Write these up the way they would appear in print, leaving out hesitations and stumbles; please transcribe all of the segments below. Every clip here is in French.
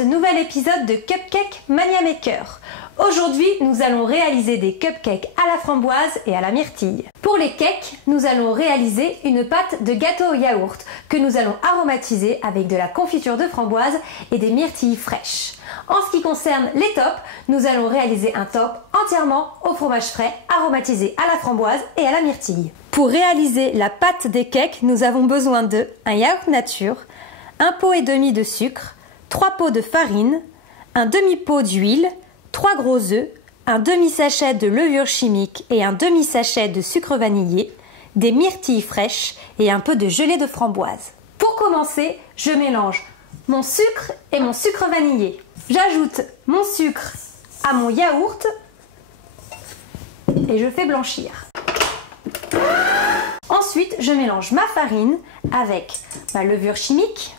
ce nouvel épisode de Cupcake Mania Maker. Aujourd'hui, nous allons réaliser des cupcakes à la framboise et à la myrtille. Pour les cakes, nous allons réaliser une pâte de gâteau au yaourt que nous allons aromatiser avec de la confiture de framboise et des myrtilles fraîches. En ce qui concerne les tops, nous allons réaliser un top entièrement au fromage frais aromatisé à la framboise et à la myrtille. Pour réaliser la pâte des cakes, nous avons besoin de un yaourt nature, un pot et demi de sucre, 3 pots de farine, un demi-pot d'huile, 3 gros œufs, un demi-sachet de levure chimique et un demi-sachet de sucre vanillé, des myrtilles fraîches et un peu de gelée de framboise. Pour commencer, je mélange mon sucre et mon sucre vanillé. J'ajoute mon sucre à mon yaourt et je fais blanchir. Ensuite, je mélange ma farine avec ma levure chimique.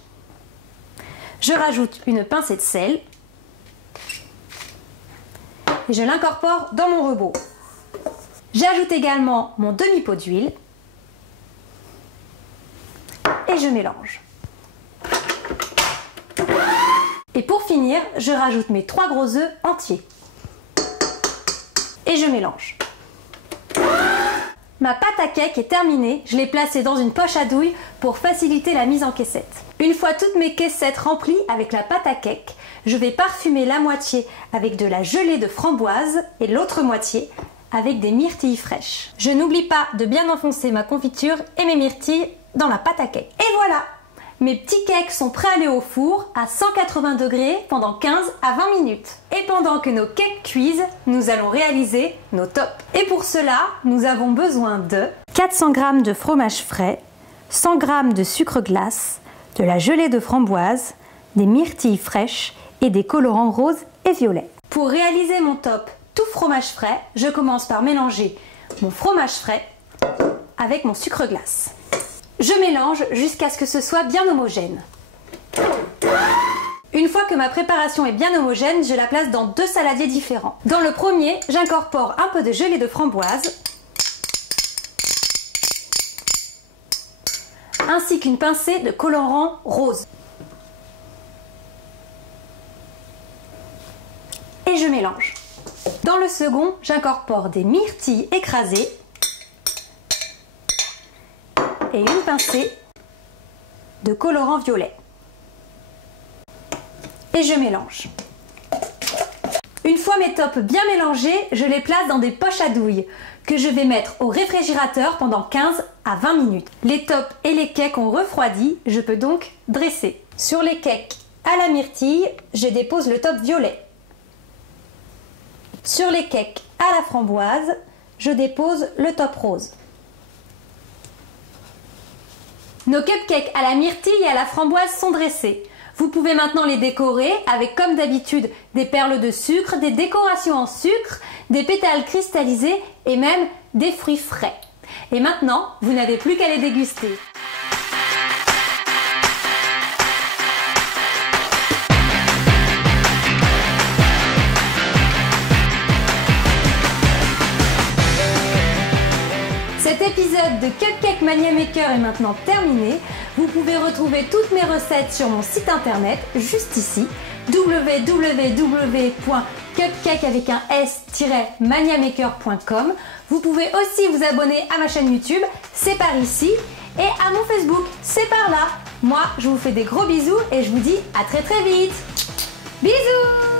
Je rajoute une pincée de sel et je l'incorpore dans mon rebot. J'ajoute également mon demi-pot d'huile et je mélange. Et pour finir, je rajoute mes 3 gros œufs entiers et je mélange. Ma pâte à cake est terminée, je l'ai placée dans une poche à douille pour faciliter la mise en caissette. Une fois toutes mes caissettes remplies avec la pâte à cake, je vais parfumer la moitié avec de la gelée de framboise et l'autre moitié avec des myrtilles fraîches. Je n'oublie pas de bien enfoncer ma confiture et mes myrtilles dans la pâte à cake. Et voilà! Mes petits cakes sont prêts à aller au four à 180 degrés pendant 15 à 20 minutes. Et pendant que nos cakes cuisent, nous allons réaliser nos tops. Et pour cela, nous avons besoin de 400 g de fromage frais, 100 g de sucre glace, de la gelée de framboise, des myrtilles fraîches et des colorants roses et violets. Pour réaliser mon top tout fromage frais, je commence par mélanger mon fromage frais avec mon sucre glace. Je mélange jusqu'à ce que ce soit bien homogène. Une fois que ma préparation est bien homogène, je la place dans 2 saladiers différents. Dans le premier, j'incorpore un peu de gelée de framboise ainsi qu'une pincée de colorant rose. Et je mélange. Dans le second, j'incorpore des myrtilles écrasées et une pincée de colorant violet. Et je mélange. Une fois mes tops bien mélangés, je les place dans des poches à douille que je vais mettre au réfrigérateur pendant 15 à 20 minutes. Les tops et les cakes ont refroidi, je peux donc dresser. Sur les cakes à la myrtille, je dépose le top violet. Sur les cakes à la framboise, je dépose le top rose. Nos cupcakes à la myrtille et à la framboise sont dressés. Vous pouvez maintenant les décorer avec, comme d'habitude, des perles de sucre, des décorations en sucre, des pétales cristallisés et même des fruits frais. Et maintenant, vous n'avez plus qu'à les déguster. Cet épisode de Cupcake Mania Maker est maintenant terminé. Vous pouvez retrouver toutes mes recettes sur mon site internet, juste ici, www.cupcake-maniamaker.com. Vous pouvez aussi vous abonner à ma chaîne YouTube, c'est par ici, et à mon Facebook, c'est par là. Moi, je vous fais des gros bisous et je vous dis à très très vite. Bisous!